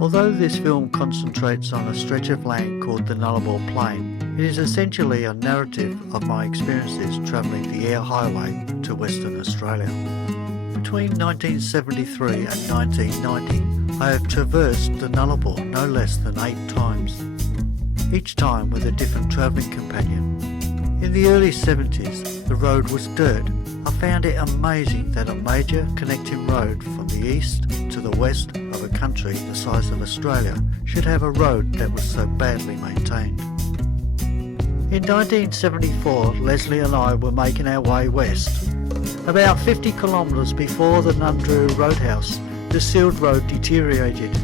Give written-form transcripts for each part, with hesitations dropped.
Although this film concentrates on a stretch of land called the Nullarbor Plain, it is essentially a narrative of my experiences travelling the Eyre Highway to Western Australia. Between 1973 and 1990, I have traversed the Nullarbor no less than 8 times, each time with a different travelling companion. In the early 70s, the road was dirt. I found it amazing that a major connecting road from the east to the west of a country the size of Australia should have a road that was so badly maintained. In 1974, Leslie and I were making our way west. About 50 kilometres before the Nullarbor Roadhouse, the sealed road deteriorated.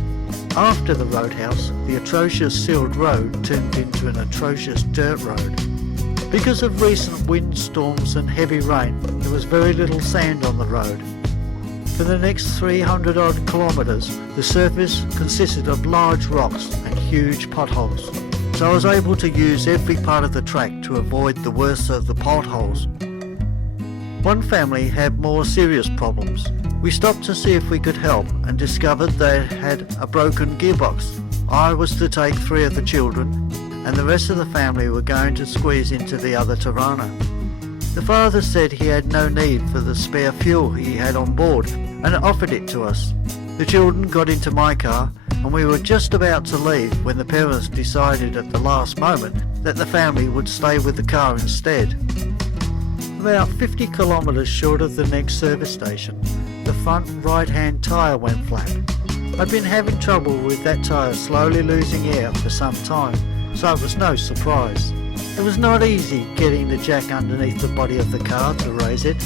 After the roadhouse, the atrocious sealed road turned into an atrocious dirt road. Because of recent windstorms and heavy rain, there was very little sand on the road. For the next 300 odd kilometres, the surface consisted of large rocks and huge potholes, so I was able to use every part of the track to avoid the worst of the potholes. One family had more serious problems. We stopped to see if we could help and discovered they had a broken gearbox. I was to take 3 of the children, and the rest of the family were going to squeeze into the other Tirana. The father said he had no need for the spare fuel he had on board and offered it to us. The children got into my car and we were just about to leave when the parents decided at the last moment that the family would stay with the car instead. About 50 kilometres short of the next service station, the front right-hand tyre went flat. I'd been having trouble with that tyre slowly losing air for some time, so it was no surprise. It was not easy getting the jack underneath the body of the car to raise it.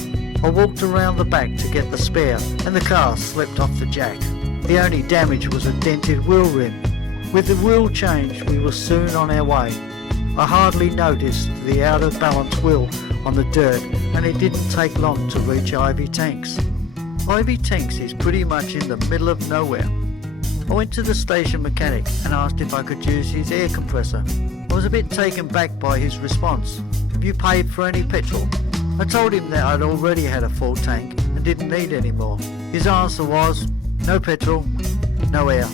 I walked around the back to get the spare and the car slipped off the jack. The only damage was a dented wheel rim. With the wheel change we were soon on our way. I hardly noticed the out of balance wheel on the dirt and it didn't take long to reach Eyre Tanks. Eyre Tanks is pretty much in the middle of nowhere. I went to the station mechanic and asked if I could use his air compressor. I was a bit taken back by his response. "Have you paid for any petrol?" I told him that I'd already had a full tank and didn't need any more. His answer was, "No petrol, no air."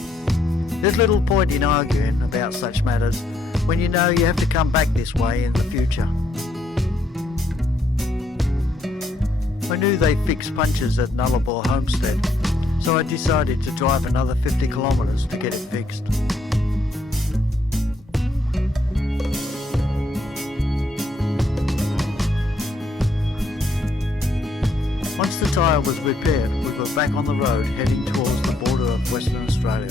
There's little point in arguing about such matters when you know you have to come back this way in the future. I knew they fixed punctures at Nullarbor Homestead, so I decided to drive another 50 kilometres to get it fixed. Once the tyre was repaired, we were back on the road heading towards the border of Western Australia.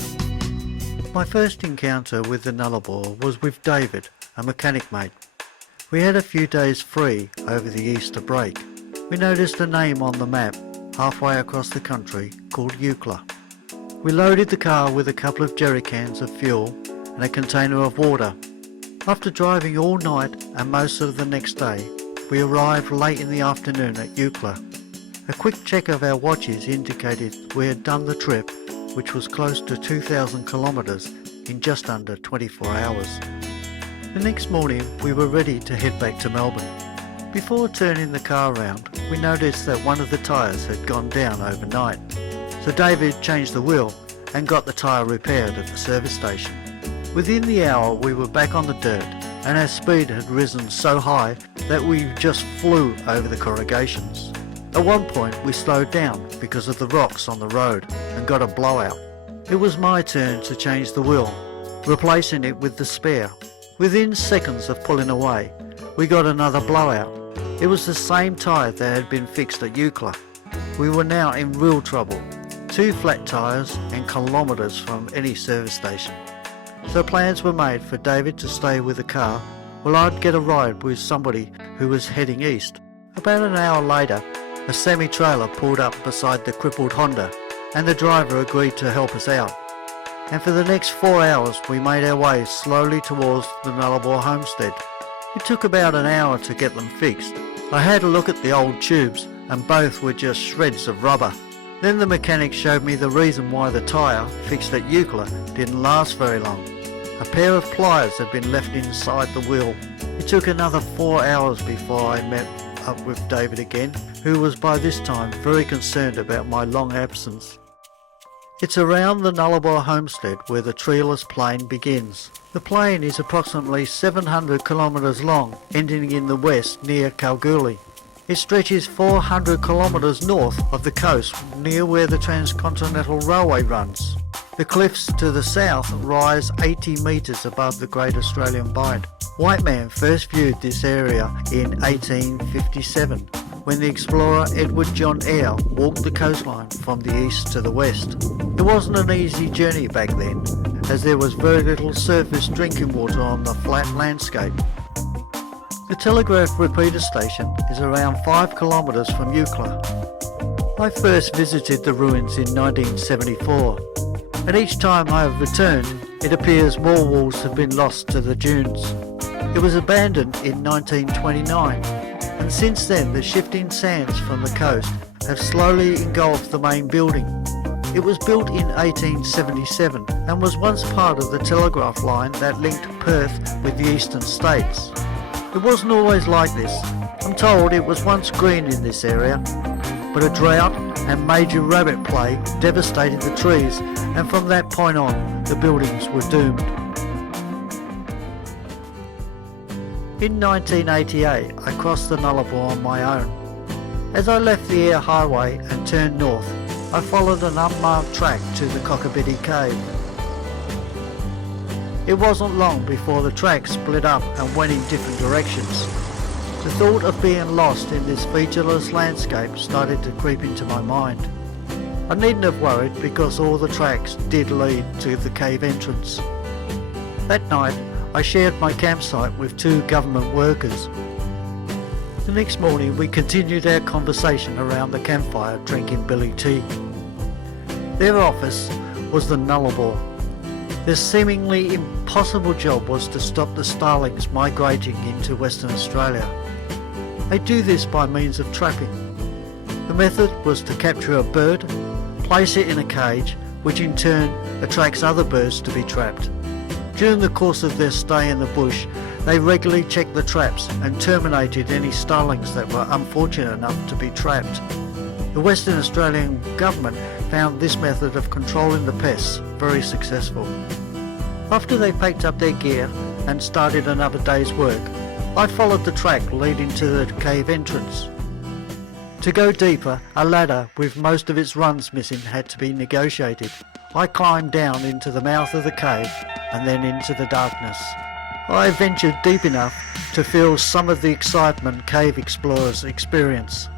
My first encounter with the Nullarbor was with David, a mechanic mate. We had a few days free over the Easter break. We noticed a name on the map halfway across the country called Eucla. We loaded the car with a couple of jerry cans of fuel and a container of water. After driving all night and most of the next day, we arrived late in the afternoon at Eucla. A quick check of our watches indicated we had done the trip, which was close to 2,000 kilometres, in just under 24 hours. The next morning we were ready to head back to Melbourne. Before turning the car around, we noticed that one of the tyres had gone down overnight. So David changed the wheel and got the tyre repaired at the service station. Within the hour we were back on the dirt and our speed had risen so high that we just flew over the corrugations. At one point we slowed down because of the rocks on the road and got a blowout. It was my turn to change the wheel, replacing it with the spare. Within seconds of pulling away, we got another blowout. It was the same tyre that had been fixed at Eucla. We were now in real trouble. 2 flat tyres and kilometres from any service station. So plans were made for David to stay with the car while I'd get a ride with somebody who was heading east. About an hour later, a semi-trailer pulled up beside the crippled Honda and the driver agreed to help us out. And for the next 4 hours we made our way slowly towards the Nullarbor Homestead. It took about an hour to get them fixed. I had a look at the old tubes and both were just shreds of rubber. Then the mechanic showed me the reason why the tyre fixed at Eucla didn't last very long. A pair of pliers had been left inside the wheel. It took another 4 hours before I met up with David again, who was by this time very concerned about my long absence. It's around the Nullarbor homestead where the treeless plain begins. The plain is approximately 700 kilometres long, ending in the west near Cocklebiddy. It stretches 400 kilometres north of the coast near where the Transcontinental Railway runs. The cliffs to the south rise 80 metres above the Great Australian Bight. White man first viewed this area in 1857 when the explorer Edward John Eyre walked the coastline from the east to the west. It wasn't an easy journey back then, as there was very little surface drinking water on the flat landscape. The telegraph repeater station is around 5 kilometres from Eucla. I first visited the ruins in 1974, and each time I have returned, it appears more walls have been lost to the dunes. It was abandoned in 1929, and since then the shifting sands from the coast have slowly engulfed the main building. It was built in 1877 and was once part of the telegraph line that linked Perth with the eastern states. It wasn't always like this. I'm told it was once green in this area, but a drought and major rabbit plague devastated the trees, and from that point on the buildings were doomed. In 1988 I crossed the Nullarbor on my own. As I left the Eyre Highway and turned north, I followed an unmarked track to the Cocklebiddy cave. It wasn't long before the track split up and went in different directions. The thought of being lost in this featureless landscape started to creep into my mind. I needn't have worried because all the tracks did lead to the cave entrance. That night I shared my campsite with 2 government workers. The next morning we continued our conversation around the campfire drinking billy tea. Their office was the Nullarbor. Their seemingly impossible job was to stop the starlings migrating into Western Australia. They do this by means of trapping. The method was to capture a bird, place it in a cage, which in turn attracts other birds to be trapped. During the course of their stay in the bush, they regularly checked the traps and terminated any starlings that were unfortunate enough to be trapped. The Western Australian government found this method of controlling the pests very successful. After they packed up their gear and started another day's work, I followed the track leading to the cave entrance. To go deeper, a ladder with most of its rungs missing had to be negotiated. I climbed down into the mouth of the cave and then into the darkness. I ventured deep enough to feel some of the excitement cave explorers experience.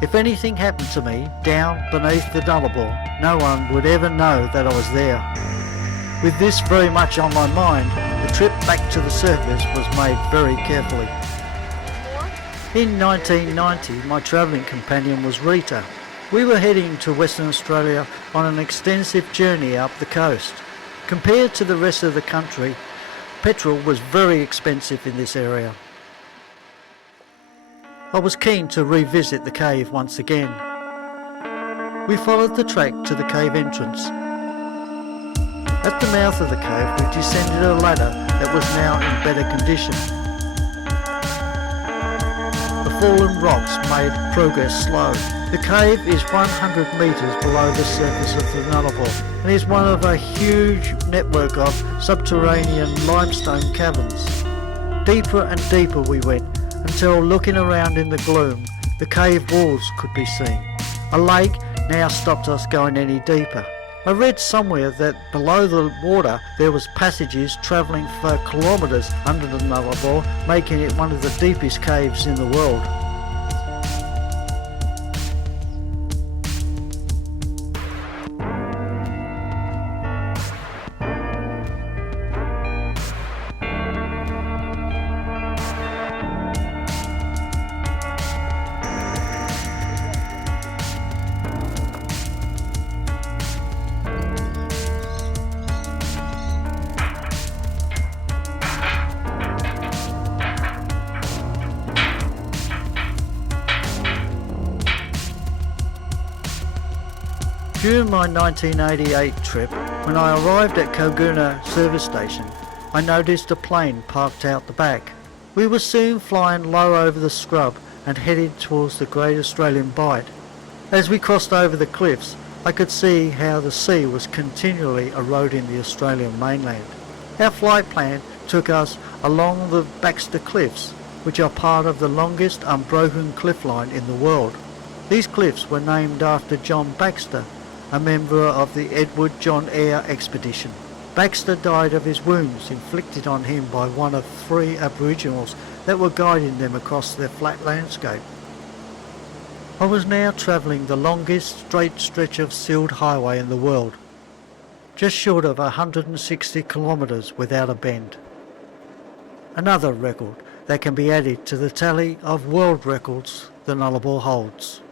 If anything happened to me down beneath the Nullarbor, no one would ever know that I was there. With this very much on my mind, the trip back to the surface was made very carefully. In 1990, my travelling companion was Rita. We were heading to Western Australia on an extensive journey up the coast. Compared to the rest of the country, petrol was very expensive in this area. I was keen to revisit the cave once again. We followed the track to the cave entrance. At the mouth of the cave we descended a ladder that was now in better condition. The fallen rocks made progress slow. The cave is 100 metres below the surface of the Nullarbor and is one of a huge network of subterranean limestone caverns. Deeper and deeper we went until, looking around in the gloom, the cave walls could be seen. A lake now stopped us going any deeper. I read somewhere that below the water there was passages travelling for kilometres under the Nullarbor, making it one of the deepest caves in the world. During my 1988 trip, when I arrived at Cocklebiddy service station, I noticed a plane parked out the back. We were soon flying low over the scrub and headed towards the Great Australian Bight. As we crossed over the cliffs, I could see how the sea was continually eroding the Australian mainland. Our flight plan took us along the Baxter Cliffs, which are part of the longest unbroken cliff line in the world. These cliffs were named after John Baxter, a member of the Edward John Eyre expedition. Baxter died of his wounds inflicted on him by one of 3 Aboriginals that were guiding them across their flat landscape. I was now travelling the longest straight stretch of sealed highway in the world, just short of 160 kilometres without a bend. Another record that can be added to the tally of world records the Nullarbor holds.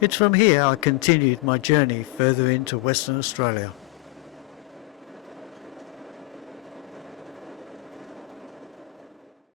It's from here I continued my journey further into Western Australia.